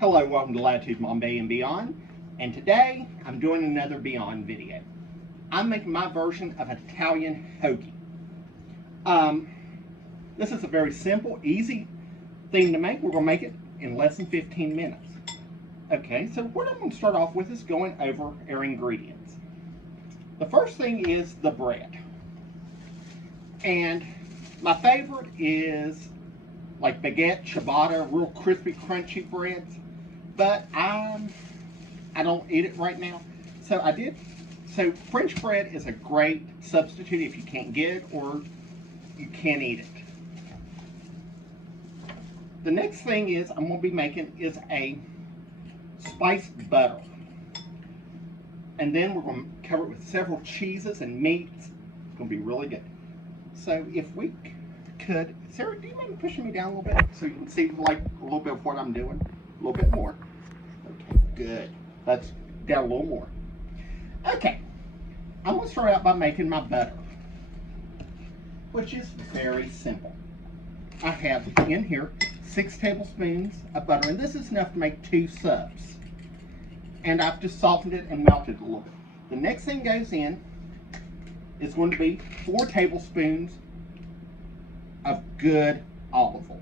Hello, welcome to Latitude Bombay and Beyond. And today I'm doing another Beyond video. I'm making my version of an Italian hoagie. Um, this is a very simple, easy thing to make. We're going to make it in less than 15 minutes. Okay, so what I'm going to start off with is going over our ingredients. The first thing is the bread. And my favorite is like baguette, ciabatta, real crispy, crunchy breads. But I don't eat it right now. So So French bread is a great substitute if you can't get it or you can't eat it. The next thing is I'm going to be making is a spiced butter. And then we're going to cover it with several cheeses and meats. It's going to be really good. So if we could, Sarah, do you mind pushing me down a little bit so you can see like a little bit of what I'm doing? A little bit more. Okay, good. That's down a little more. Okay, I'm going to start out by making my butter, which is very simple. I have in here 6 tablespoons of butter, and this is enough to make 2 subs. And I've just salted it and melted it a little bit. The next thing goes in is going to be 4 tablespoons of good olive oil.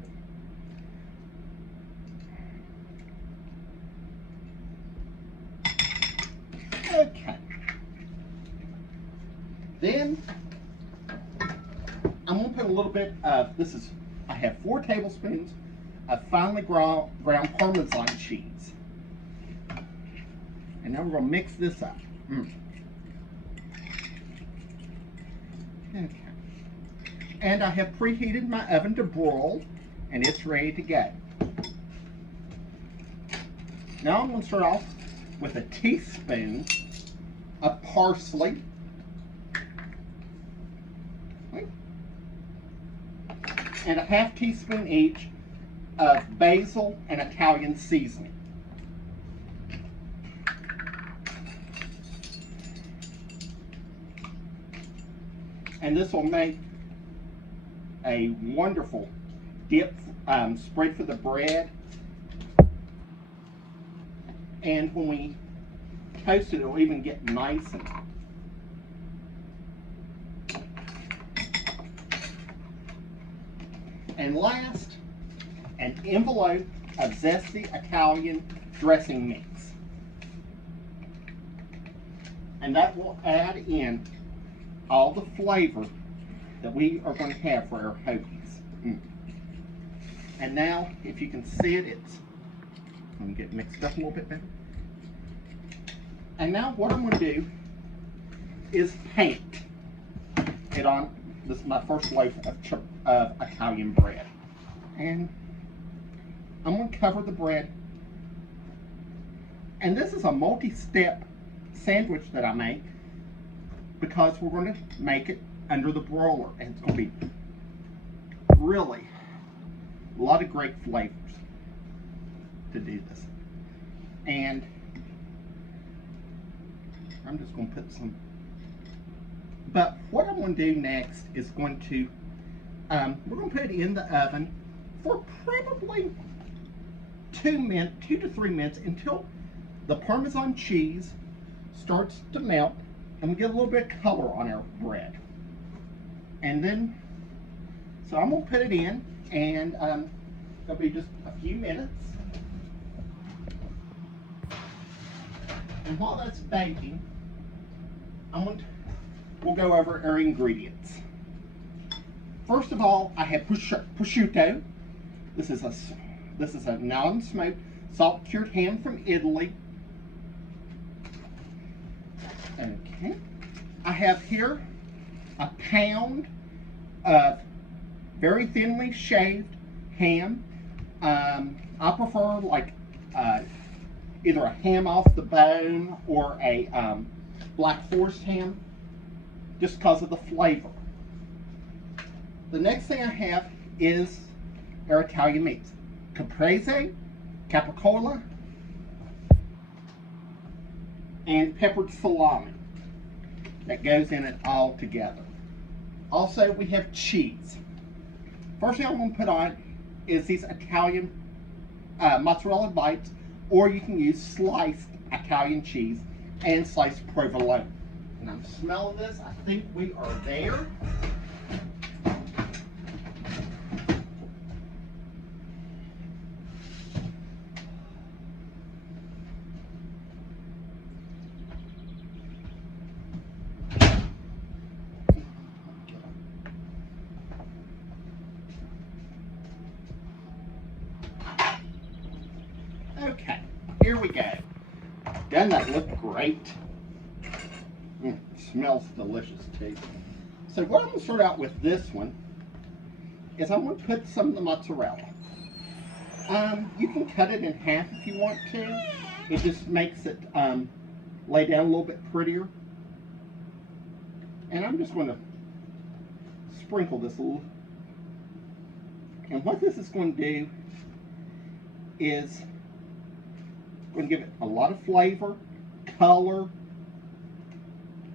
Okay. Then I'm going to put a little bit of, I have 4 tablespoons of finely ground Parmesan cheese. And now we're going to mix this up. Okay. And I have preheated my oven to broil, and it's ready to go. Now I'm going to start off with a teaspoon of parsley, and a half teaspoon each of basil and Italian seasoning. And this will make a wonderful dip spread for the bread. And when we toast it, it'll even get nice and last, an envelope of zesty Italian dressing mix. And that will add in all the flavor that we are going to have for our hoagies. And now, if you can see it, let me get mixed up a little bit better. And now what I'm going to do is paint it on. This is my first loaf of Italian bread. And I'm going to cover the bread. And this is a multi-step sandwich that I make because we're going to make it under the broiler. And it's going to be really a lot of great flavors to do this. And I'm just going to put some, but what I'm going to do next is going to, we're going to put it in the oven for probably 2 to 3 minutes until the Parmesan cheese starts to melt and we get a little bit of color on our bread. And then, so I'm going to put it in, and it'll be just a few minutes. And while that's baking, we'll go over our ingredients. First of all, I have prosciutto. This is a non-smoked salt-cured ham from Italy. Okay. I have here a pound of very thinly shaved ham. I prefer like either a ham off the bone or a Black Forest ham, just because of the flavor. The next thing I have is our Italian meats: caprese, capicola, and peppered salami that goes in it all together. Also, we have cheese. First thing I'm going to put on is these Italian mozzarella bites or you can use sliced Italian cheese and sliced provolone. And I'm smelling this. I think we are there. Okay, here we go. Doesn't that look great? It smells delicious too. So what I'm going to start out with this one is I'm going to put some of the mozzarella. You can cut it in half if you want to. It just makes it lay down a little bit prettier. And I'm just going to sprinkle this a little. And what this is going to do is going to give it a lot of flavor, color,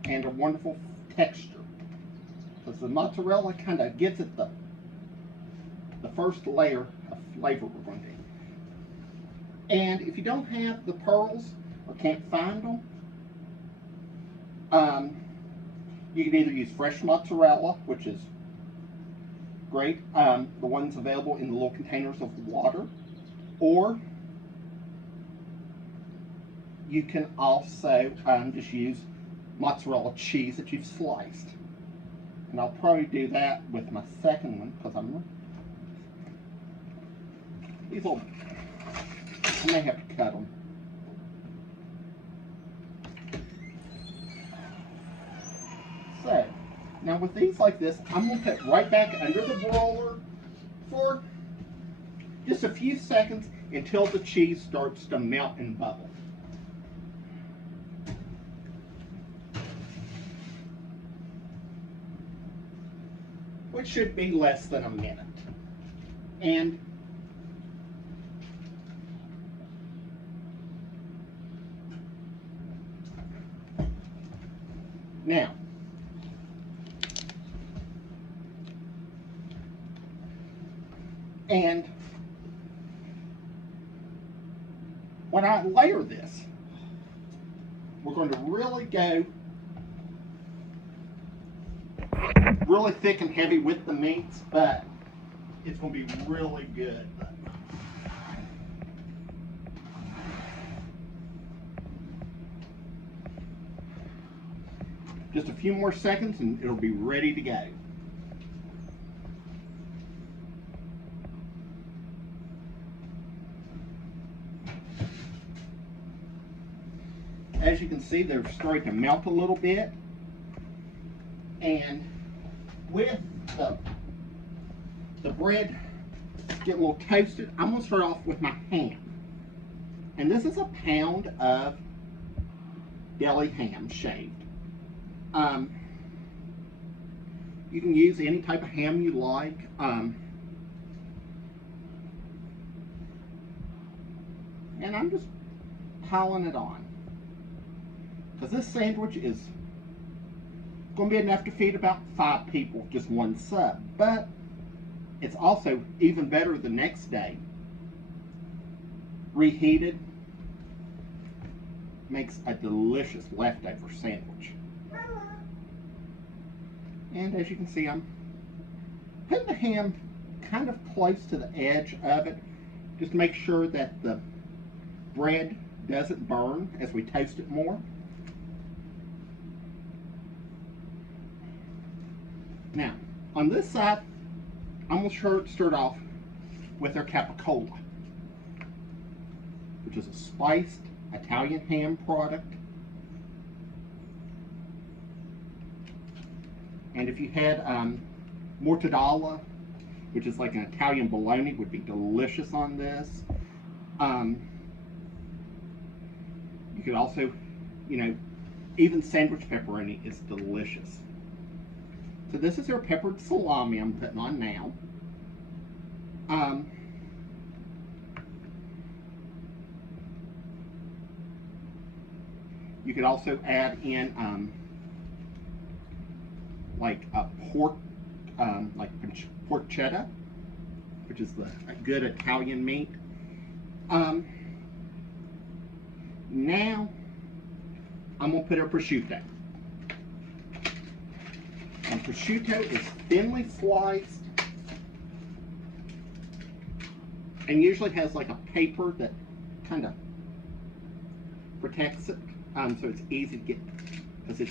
and a wonderful texture. Because the mozzarella kind of gives it the first layer of flavor we're going to do. And if you don't have the pearls or can't find them, you can either use fresh mozzarella, which is great, the ones available in the little containers of water, or you can also just use mozzarella cheese that you've sliced. And I'll probably do that with my second one because these will, I may have to cut them. So, now with these like this, I'm going to put it right back under the broiler for just a few seconds until the cheese starts to melt and bubble. Which should be less than a minute. And now, and when I layer this, we're going to really go really thick and heavy with the meats, but it's going to be really good. Just a few more seconds and it'll be ready to go. As you can see, they're starting to melt a little bit. And with the bread getting a little toasted, I'm going to start off with my ham. And this is a pound of deli ham shaved. You can use any type of ham you like. And I'm just piling it on. Because this sandwich is going to be enough to feed about 5 people, just one sub. But it's also even better the next day. Reheated, makes a delicious leftover sandwich. And as you can see, I'm putting the ham kind of close to the edge of it, just to make sure that the bread doesn't burn as we toast it more. Now, on this side, I'm going to start off with our capicola, which is a spiced Italian ham product. And if you had mortadella, which is like an Italian bologna, would be delicious on this. You could also, even sandwich pepperoni is delicious. So this is our peppered salami I'm putting on now. You could also add in like a pork, like porchetta, which is a good Italian meat. now I'm going to put our prosciutto. And prosciutto is thinly sliced and usually has like a paper that kind of protects it, so it's easy to get, because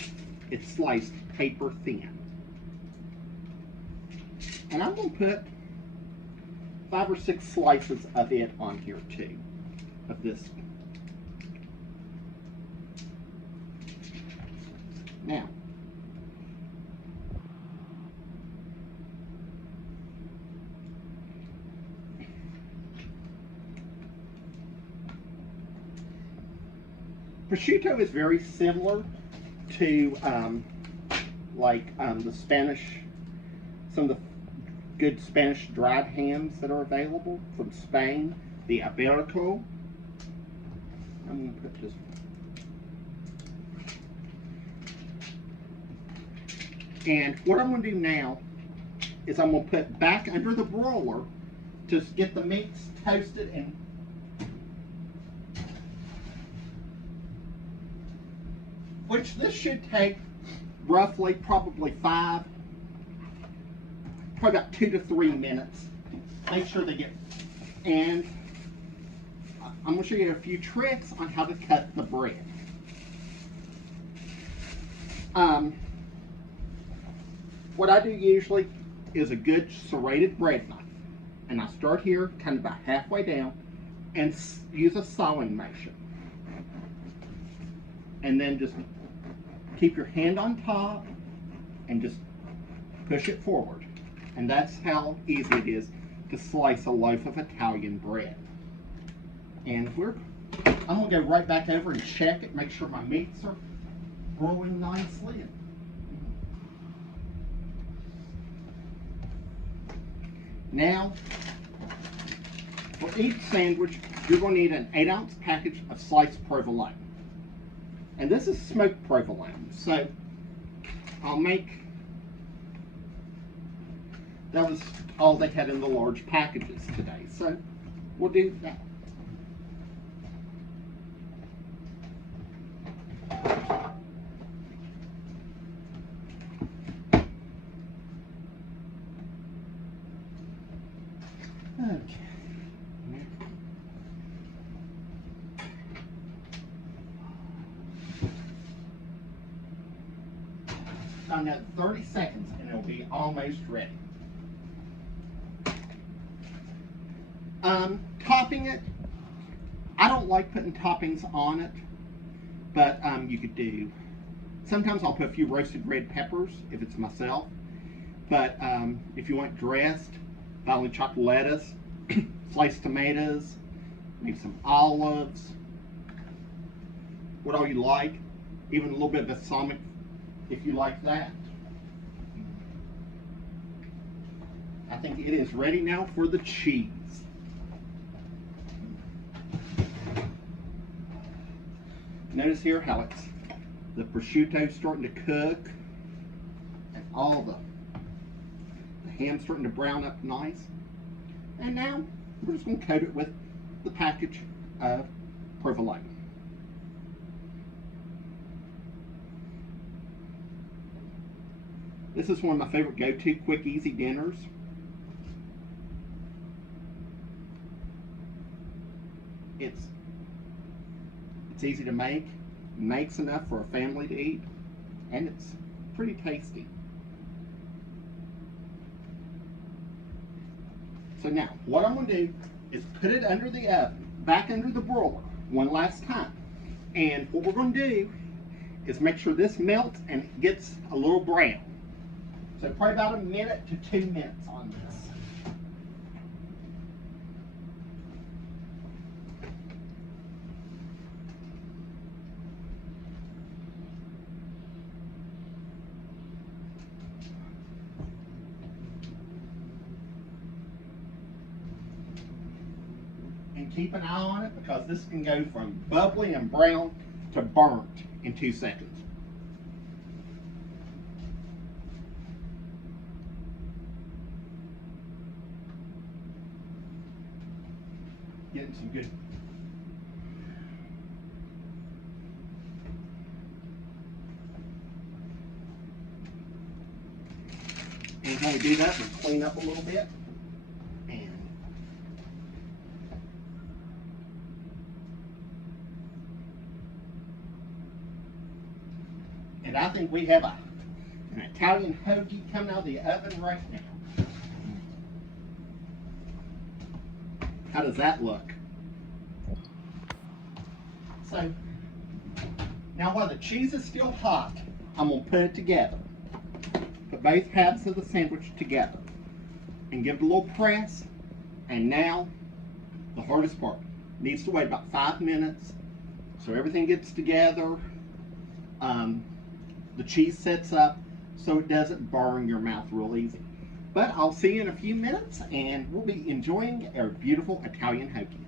it's sliced paper thin. And I'm going to put 5 or 6 slices of it on here too, of this. Now, prosciutto is very similar to the Spanish, some of the good Spanish dried hams that are available from Spain, the Iberico. I'm going to put this. And what I'm going to do now is I'm going to put back under the broiler to get the meats toasted, and which this should take roughly probably probably about 2 to 3 minutes. Make sure they get, and I'm going to show you a few tricks on how to cut the bread. What I do usually is a good serrated bread knife, and I start here kind of about halfway down and use a sawing motion, and then just keep your hand on top and just push it forward, and that's how easy it is to slice a loaf of Italian bread. And I'm going to go right back over and check it, make sure my meats are growing nicely. Now, for each sandwich, you're going to need an 8-ounce package of sliced provolone. And this is smoked provolone, so I'll make, that was all they had in the large packages today, so we'll do that. Okay. Another 30 seconds and it'll be almost ready. Topping it, I don't like putting toppings on it, but you could do, sometimes I'll put a few roasted red peppers if it's myself, but if you want dressed, finely chopped lettuce, sliced tomatoes, maybe some olives, what all you like, even a little bit of balsamic if you like that. I think it is ready now for the cheese. Notice here how the prosciutto starting to cook, and all the ham's starting to brown up nice. And now we're just going to coat it with the package of provolone. This is one of my favorite go-to quick, easy dinners. It's easy to make, makes enough for a family to eat, and it's pretty tasty. So now, what I'm going to do is put it under the oven, back under the broiler, one last time. And what we're going to do is make sure this melts and it gets a little brown. So probably about 1 to 2 minutes on this. And keep an eye on it, because this can go from bubbly and brown to burnt in 2 seconds. Getting some good. And when we do that, we clean up a little bit. And I think we have an Italian hoagie coming out of the oven right now. How does that look? So, now while the cheese is still hot, I'm going to put it together. Put both halves of the sandwich together. And give it a little press. And now, the hardest part. Needs to wait about 5 minutes so everything gets together. The cheese sets up so it doesn't burn your mouth real easy. But I'll see you in a few minutes and we'll be enjoying our beautiful Italian hoagie.